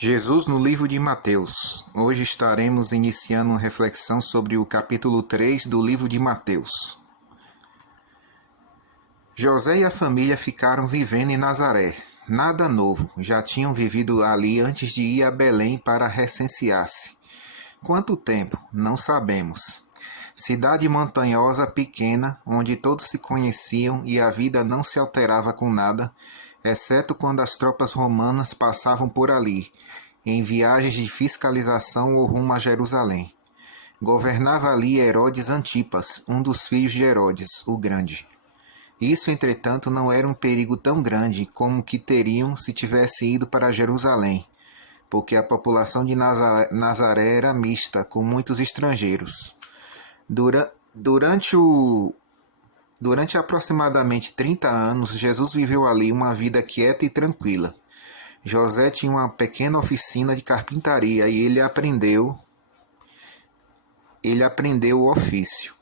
Jesus no livro de Mateus. Hoje estaremos iniciando uma reflexão sobre o capítulo 3 do livro de Mateus. José e a família ficaram vivendo em Nazaré. Nada novo, já tinham vivido ali antes de ir a Belém para recensear-se. Quanto tempo? Não sabemos. Cidade montanhosa pequena, onde todos se conheciam e a vida não se alterava com nada, exceto quando as tropas romanas passavam por ali, em viagens de fiscalização ou rumo a Jerusalém. Governava ali Herodes Antipas, um dos filhos de Herodes, o Grande. Isso, entretanto, não era um perigo tão grande como que teriam se tivesse ido para Jerusalém, porque a população de Nazaré era mista, com muitos estrangeiros. Durante aproximadamente 30 anos, Jesus viveu ali uma vida quieta e tranquila. José tinha uma pequena oficina de carpintaria e ele aprendeu o ofício.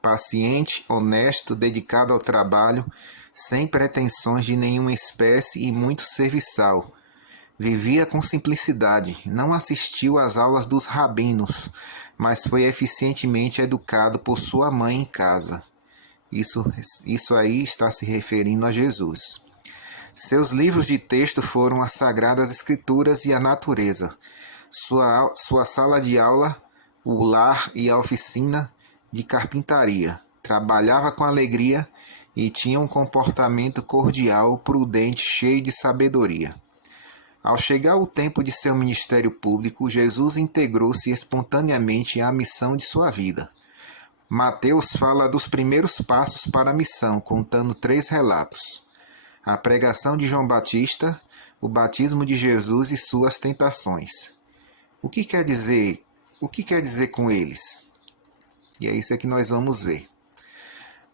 Paciente, honesto, dedicado ao trabalho, sem pretensões de nenhuma espécie e muito serviçal. Vivia com simplicidade, não assistiu às aulas dos rabinos, mas foi eficientemente educado por sua mãe em casa. Isso aí está se referindo a Jesus. Seus livros de texto foram as Sagradas Escrituras e a natureza. Sua sala de aula, o lar e a oficina de carpintaria. Trabalhava com alegria e tinha um comportamento cordial, prudente, cheio de sabedoria. Ao chegar o tempo de seu ministério público, Jesus integrou-se espontaneamente à missão de sua vida. Mateus fala dos primeiros passos para a missão, contando 3 relatos: a pregação de João Batista, o batismo de Jesus e suas tentações. O que quer dizer com eles? E é isso que nós vamos ver.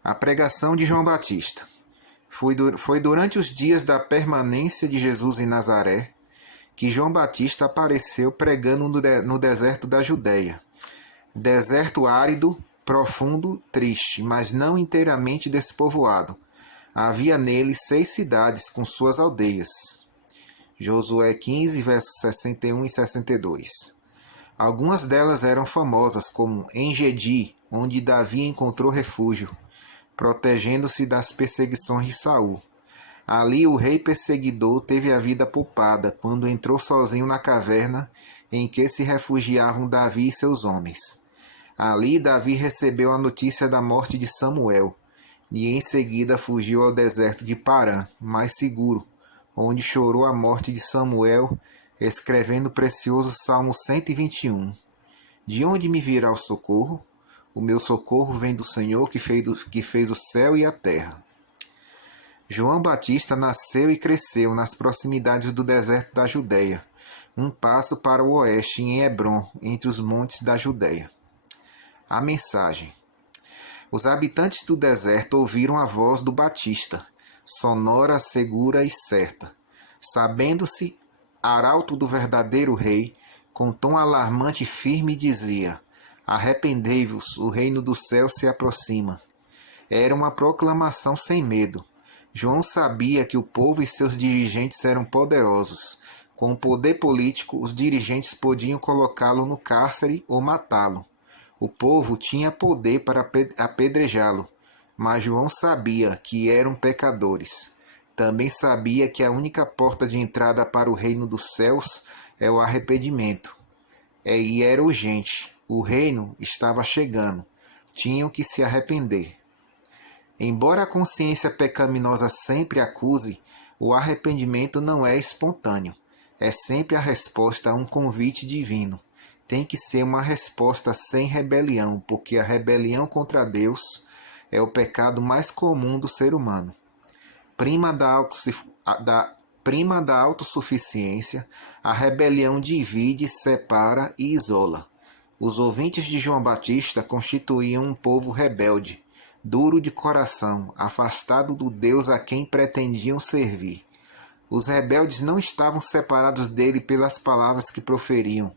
A pregação de João Batista. Foi durante os dias da permanência de Jesus em Nazaré que João Batista apareceu pregando no deserto da Judéia. Deserto árido, profundo, triste, mas não inteiramente despovoado. Havia nele 6 cidades com suas aldeias. Josué 15, versos 61 e 62. Algumas delas eram famosas, como Engedi, onde Davi encontrou refúgio, protegendo-se das perseguições de Saul. Ali o rei perseguidor teve a vida poupada quando entrou sozinho na caverna em que se refugiavam Davi e seus homens. Ali Davi recebeu a notícia da morte de Samuel e em seguida fugiu ao deserto de Parã, mais seguro, onde chorou a morte de Samuel, escrevendo o precioso Salmo 121. De onde me virá o socorro? O meu socorro vem do Senhor que fez o céu e a terra. João Batista nasceu e cresceu nas proximidades do deserto da Judéia, um passo para o oeste em Hebrom, entre os montes da Judéia. A mensagem. Os habitantes do deserto ouviram a voz do Batista, sonora, segura e certa. Sabendo-se arauto do verdadeiro rei, com tom alarmante e firme dizia: arrependei-vos, o reino do céu se aproxima. Era uma proclamação sem medo. João sabia que o povo e seus dirigentes eram poderosos. Com o poder político, os dirigentes podiam colocá-lo no cárcere ou matá-lo. O povo tinha poder para apedrejá-lo, mas João sabia que eram pecadores. Também sabia que a única porta de entrada para o reino dos céus é o arrependimento. E era urgente. O reino estava chegando. Tinham que se arrepender. Embora a consciência pecaminosa sempre acuse, o arrependimento não é espontâneo. É sempre a resposta a um convite divino. Tem que ser uma resposta sem rebelião, porque a rebelião contra Deus é o pecado mais comum do ser humano. Prima da autossuficiência, a rebelião divide, separa e isola. Os ouvintes de João Batista constituíam um povo rebelde, duro de coração, afastado do Deus a quem pretendiam servir. Os rebeldes não estavam separados dele pelas palavras que proferiam,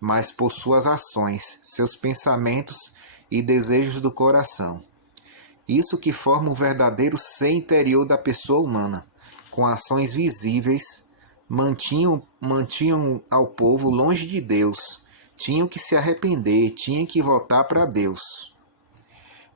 mas por suas ações, seus pensamentos e desejos do coração. Isso que forma o verdadeiro ser interior da pessoa humana, com ações visíveis, mantinham ao povo longe de Deus. Tinham que se arrepender, tinham que voltar para Deus.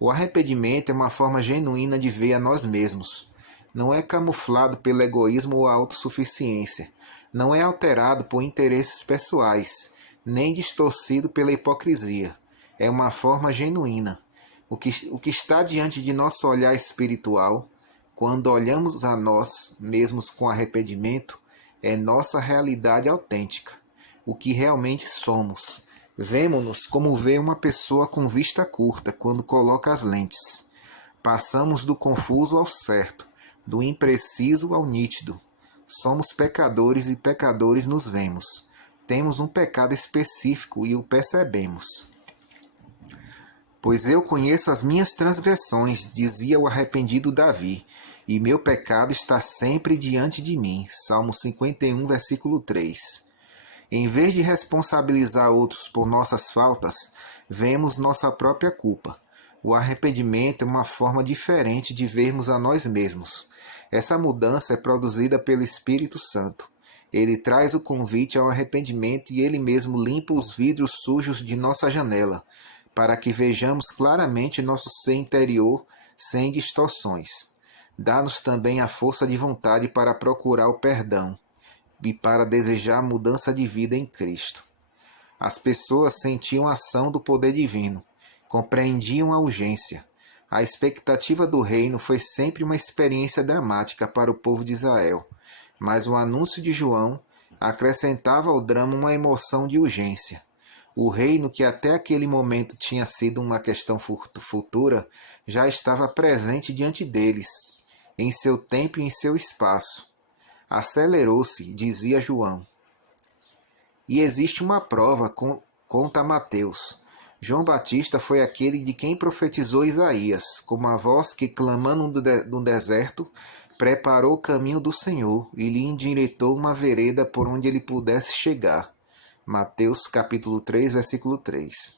O arrependimento é uma forma genuína de ver a nós mesmos. Não é camuflado pelo egoísmo ou a autossuficiência. Não é alterado por interesses pessoais, nem distorcido pela hipocrisia. É uma forma genuína. O que está diante de nosso olhar espiritual, quando olhamos a nós mesmos com arrependimento, é nossa realidade autêntica, o que realmente somos. Vemo-nos como vê uma pessoa com vista curta quando coloca as lentes. Passamos do confuso ao certo, do impreciso ao nítido. Somos pecadores e pecadores nos vemos. Temos um pecado específico e o percebemos. Pois eu conheço as minhas transgressões, dizia o arrependido Davi, e meu pecado está sempre diante de mim. Salmo 51, versículo 3. Em vez de responsabilizar outros por nossas faltas, vemos nossa própria culpa. O arrependimento é uma forma diferente de vermos a nós mesmos. Essa mudança é produzida pelo Espírito Santo. Ele traz o convite ao arrependimento e ele mesmo limpa os vidros sujos de nossa janela, para que vejamos claramente nosso ser interior sem distorções. Dá-nos também a força de vontade para procurar o perdão e para desejar a mudança de vida em Cristo. As pessoas sentiam a ação do poder divino, compreendiam a urgência. A expectativa do reino foi sempre uma experiência dramática para o povo de Israel, mas o anúncio de João acrescentava ao drama uma emoção de urgência. O reino, que até aquele momento tinha sido uma questão futura, já estava presente diante deles, em seu tempo e em seu espaço. Acelerou-se, dizia João. E existe uma prova, conta Mateus. João Batista foi aquele de quem profetizou Isaías, como a voz que, clamando no deserto, preparou o caminho do Senhor e lhe endireitou uma vereda por onde ele pudesse chegar. Mateus capítulo 3, versículo 3.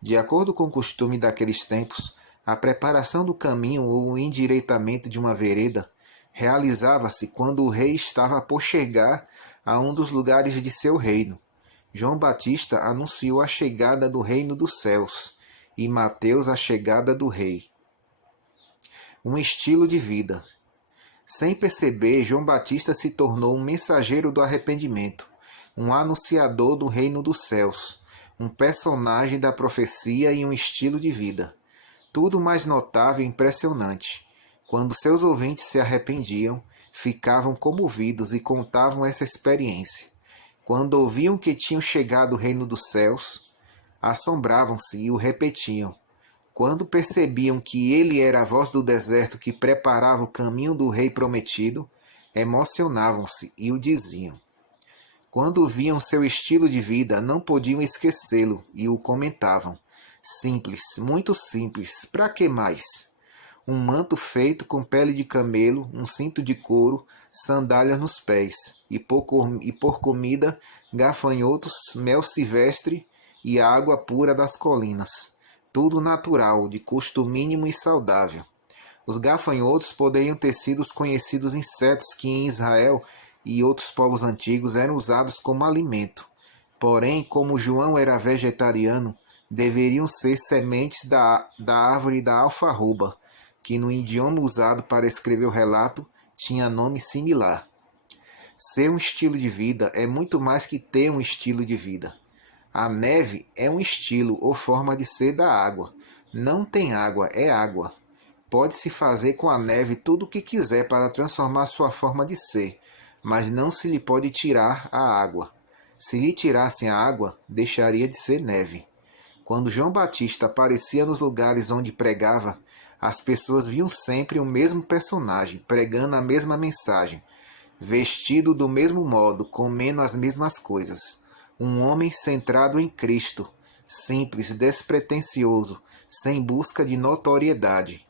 De acordo com o costume daqueles tempos, a preparação do caminho ou o endireitamento de uma vereda realizava-se quando o rei estava por chegar a um dos lugares de seu reino. João Batista anunciou a chegada do reino dos céus e Mateus a chegada do rei. Um estilo de vida. Sem perceber, João Batista se tornou um mensageiro do arrependimento, um anunciador do reino dos céus, um personagem da profecia e um estilo de vida. Tudo mais notável e impressionante. Quando seus ouvintes se arrependiam, ficavam comovidos e contavam essa experiência. Quando ouviam que tinham chegado o reino dos céus, assombravam-se e o repetiam. Quando percebiam que ele era a voz do deserto que preparava o caminho do rei prometido, emocionavam-se e o diziam. Quando viam seu estilo de vida, não podiam esquecê-lo e o comentavam. Simples, muito simples, para que mais? Um manto feito com pele de camelo, um cinto de couro, sandálias nos pés, e por comida, gafanhotos, mel silvestre e água pura das colinas. Tudo natural, de custo mínimo e saudável. Os gafanhotos poderiam ter sido os conhecidos insetos que em Israel e outros povos antigos eram usados como alimento. Porém, como João era vegetariano, deveriam ser sementes da árvore da alfarroba, que no idioma usado para escrever o relato tinha nome similar. Ser um estilo de vida é muito mais que ter um estilo de vida. A neve é um estilo ou forma de ser da água. Não tem água, é água. Pode-se fazer com a neve tudo o que quiser para transformar sua forma de ser, mas não se lhe pode tirar a água. Se lhe tirassem a água, deixaria de ser neve. Quando João Batista aparecia nos lugares onde pregava, as pessoas viam sempre o mesmo personagem, pregando a mesma mensagem, vestido do mesmo modo, comendo as mesmas coisas. Um homem centrado em Cristo, simples, despretensioso, sem busca de notoriedade.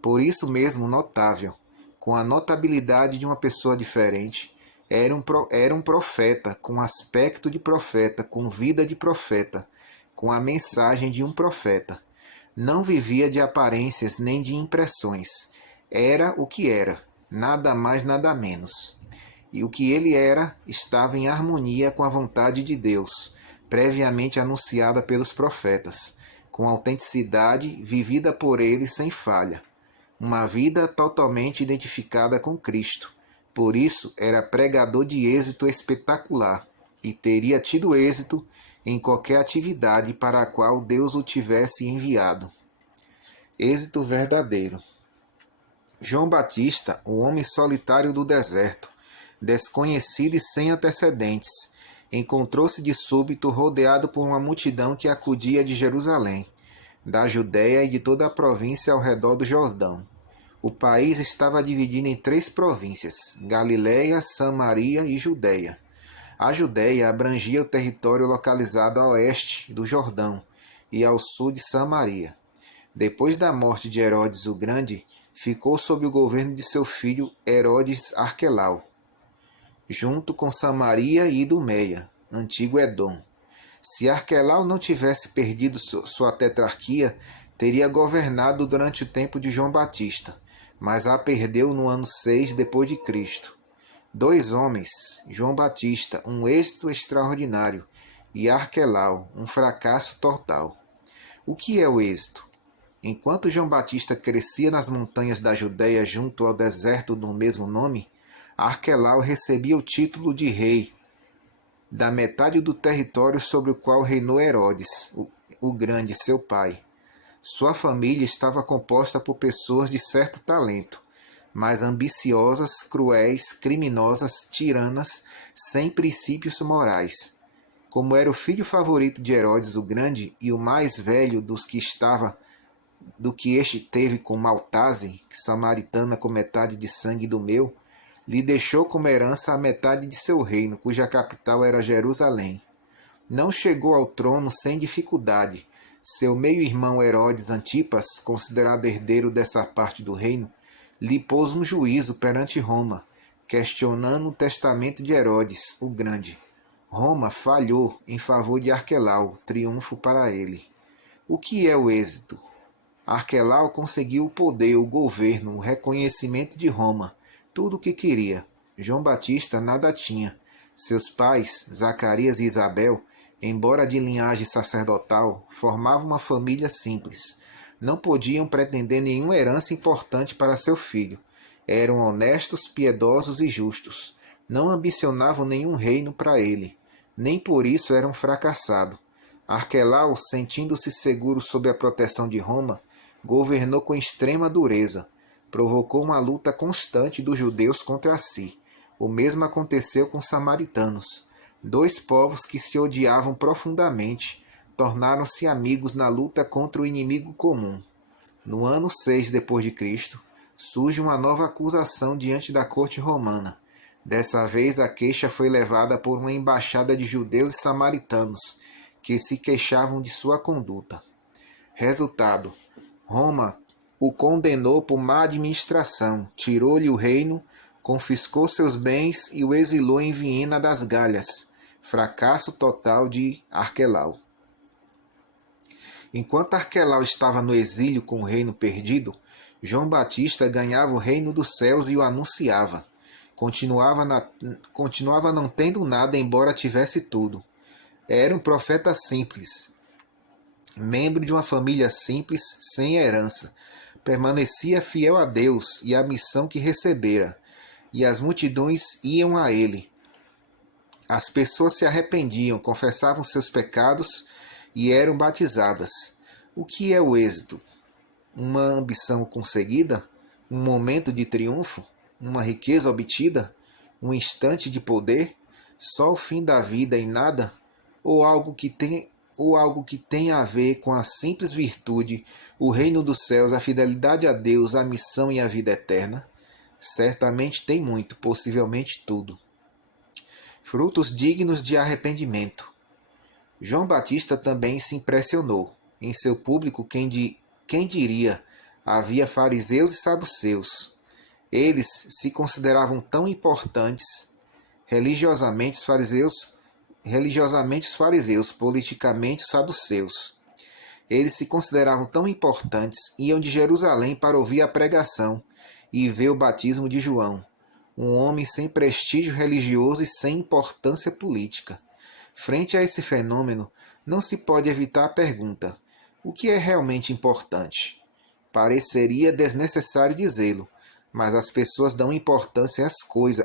Por isso mesmo notável, com a notabilidade de uma pessoa diferente, era um profeta, com aspecto de profeta, com vida de profeta, com a mensagem de um profeta. Não vivia de aparências nem de impressões. Era o que era, nada mais, nada menos. e o que ele era estava em harmonia com a vontade de Deus, previamente anunciada pelos profetas, com autenticidade vivida por ele sem falha. Uma vida totalmente identificada com Cristo. Por isso, era pregador de êxito espetacular e teria tido êxito em qualquer atividade para a qual Deus o tivesse enviado. Êxito verdadeiro. João Batista, o homem solitário do deserto, desconhecido e sem antecedentes, encontrou-se de súbito rodeado por uma multidão que acudia de Jerusalém, da Judéia e de toda a província ao redor do Jordão. O país estava dividido em 3 províncias: Galiléia, Samaria e Judéia. A Judéia abrangia o território localizado a oeste do Jordão e ao sul de Samaria. Depois da morte de Herodes o Grande, ficou sob o governo de seu filho Herodes Arquelau, junto com Samaria e Idumeia, antigo Edom. Se Arquelau não tivesse perdido sua tetrarquia, teria governado durante o tempo de João Batista, mas a perdeu no ano 6 depois de Cristo. 2 homens, João Batista, um êxito extraordinário, e Arquelau, um fracasso total. O que é o êxito? Enquanto João Batista crescia nas montanhas da Judéia junto ao deserto do mesmo nome, Arquelau recebia o título de rei da metade do território sobre o qual reinou Herodes, o Grande, seu pai. Sua família estava composta por pessoas de certo talento, mas ambiciosas, cruéis, criminosas, tiranas, sem princípios morais. Como era o filho favorito de Herodes o Grande e o mais velho do que este teve com Maltase, samaritana com metade de sangue do meu, lhe deixou como herança a metade de seu reino, cuja capital era Jerusalém. Não chegou ao trono sem dificuldade. Seu meio-irmão Herodes Antipas, considerado herdeiro dessa parte do reino, lhe pôs um juízo perante Roma, questionando o testamento de Herodes, o Grande. Roma falhou em favor de Arquelau, triunfo para ele. O que é o êxito? Arquelau conseguiu o poder, o governo, o reconhecimento de Roma, tudo o que queria. João Batista nada tinha. Seus pais, Zacarias e Isabel, embora de linhagem sacerdotal, formavam uma família simples. Não podiam pretender nenhuma herança importante para seu filho. Eram honestos, piedosos e justos. Não ambicionavam nenhum reino para ele. Nem por isso eram fracassados. Arquelau, sentindo-se seguro sob a proteção de Roma, governou com extrema dureza. Provocou uma luta constante dos judeus contra si. O mesmo aconteceu com os samaritanos. 2 povos que se odiavam profundamente tornaram-se amigos na luta contra o inimigo comum. No ano 6 depois de Cristo, surge uma nova acusação diante da corte romana. Dessa vez a queixa foi levada por uma embaixada de judeus e samaritanos, que se queixavam de sua conduta. Resultado: Roma o condenou por má administração, tirou-lhe o reino, confiscou seus bens e o exilou em Viena das Galhas. Fracasso total de Arquelau. Enquanto Arquelau estava no exílio com o reino perdido, João Batista ganhava o reino dos céus e o anunciava. Continuava não tendo nada, embora tivesse tudo. Era um profeta simples, membro de uma família simples, sem herança. Permanecia fiel a Deus e à missão que recebera, e as multidões iam a ele. As pessoas se arrependiam, confessavam seus pecados e eram batizadas. O que é o êxito? Uma ambição conseguida? Um momento de triunfo? Uma riqueza obtida? Um instante de poder? Só o fim da vida e nada? Ou algo que tem a ver com a simples virtude, o reino dos céus, a fidelidade a Deus, a missão e a vida eterna? Certamente tem muito, possivelmente tudo. Frutos dignos de arrependimento. João Batista também se impressionou. Em seu público, quem diria, havia fariseus e saduceus. Eles se consideravam tão importantes religiosamente os fariseus, politicamente os saduceus. Eles se consideravam tão importantes, iam de Jerusalém para ouvir a pregação e ver o batismo de João. um homem sem prestígio religioso e sem importância política. Frente a esse fenômeno, não se pode evitar a pergunta: o que é realmente importante? Pareceria desnecessário dizê-lo, mas as pessoas dão importância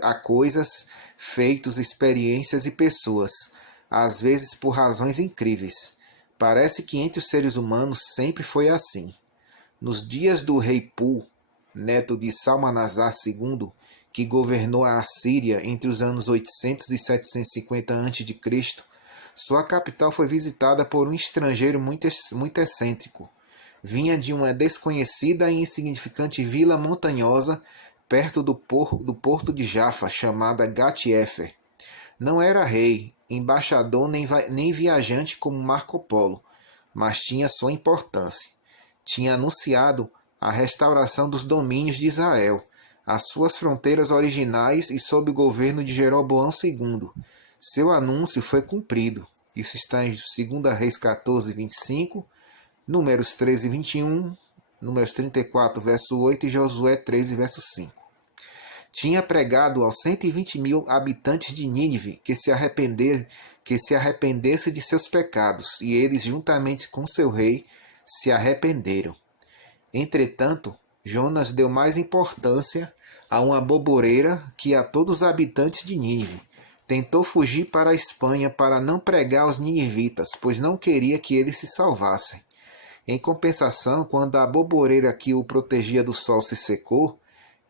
a coisas, feitos, experiências e pessoas, às vezes por razões incríveis. Parece que entre os seres humanos sempre foi assim. Nos dias do rei Pu, neto de Salmanasar II, que governou a Assíria entre os anos 800 e 750 a.C., sua capital foi visitada por um estrangeiro muito excêntrico. Vinha de uma desconhecida e insignificante vila montanhosa perto do porto de Jaffa, chamada Gat-Efer. Não era rei, embaixador nem viajante como Marco Polo, mas tinha sua importância. Tinha anunciado a restauração dos domínios de Israel, as suas fronteiras originais e sob o governo de Jeroboão II. Seu anúncio foi cumprido. Isso está em 2 Reis 14, 25, Números 13, 21, Números 34, verso 8 e Josué 13, verso 5. Tinha pregado aos 120.000 habitantes de Nínive que se arrependesse de seus pecados, e eles, juntamente com seu rei, se arrependeram. Entretanto, Jonas deu mais importância a uma boboreira que a todos os habitantes de Nínive. Tentou fugir para a Espanha para não pregar aos ninivitas, pois não queria que eles se salvassem. Em compensação, quando a boboreira que o protegia do sol se secou,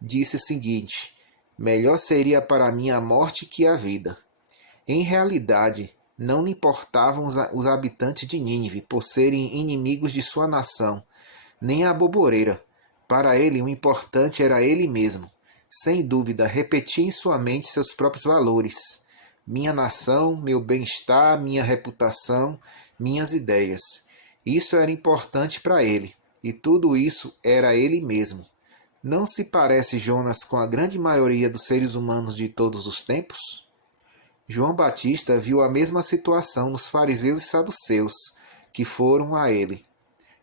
disse o seguinte: melhor seria para mim a morte que a vida. Em realidade, não lhe importavam os habitantes de Nínive por serem inimigos de sua nação, nem a boboreira. Para ele, o importante era ele mesmo. Sem dúvida, repetia em sua mente seus próprios valores. Minha nação, meu bem-estar, minha reputação, minhas ideias. Isso era importante para ele, e tudo isso era ele mesmo. Não se parece Jonas com a grande maioria dos seres humanos de todos os tempos? João Batista viu a mesma situação nos fariseus e saduceus, que foram a ele.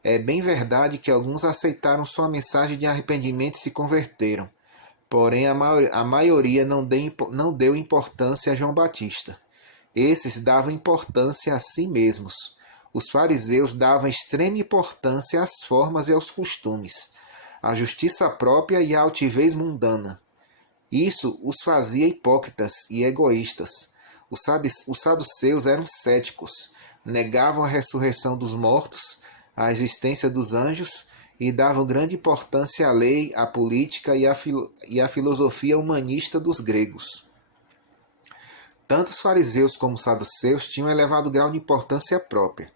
É bem verdade que alguns aceitaram sua mensagem de arrependimento e se converteram, porém a maioria não deu importância a João Batista. Esses davam importância a si mesmos. Os fariseus davam extrema importância às formas e aos costumes, à justiça própria e à altivez mundana. Isso os fazia hipócritas e egoístas. Os saduceus eram céticos, negavam a ressurreição dos mortos, a existência dos anjos e davam grande importância à lei, à política e à filosofia humanista dos gregos. Tanto os fariseus como os saduceus tinham elevado grau de importância própria.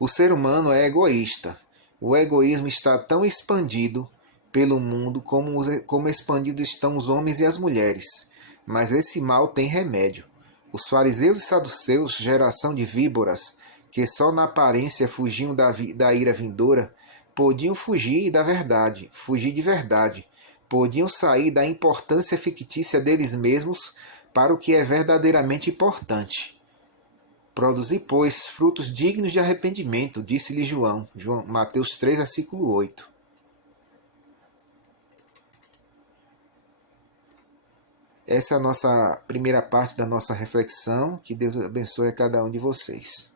O ser humano é egoísta. O egoísmo está tão expandido pelo mundo como expandidos estão os homens e as mulheres. Mas esse mal tem remédio. Os fariseus e saduceus, geração de víboras, que só na aparência fugiam da ira vindoura, podiam fugir da verdade, fugir de verdade. Podiam sair da importância fictícia deles mesmos para o que é verdadeiramente importante. Produzi, pois, frutos dignos de arrependimento, disse-lhe João. Mateus 3, versículo 8. Essa é a nossa primeira parte da nossa reflexão. Que Deus abençoe a cada um de vocês.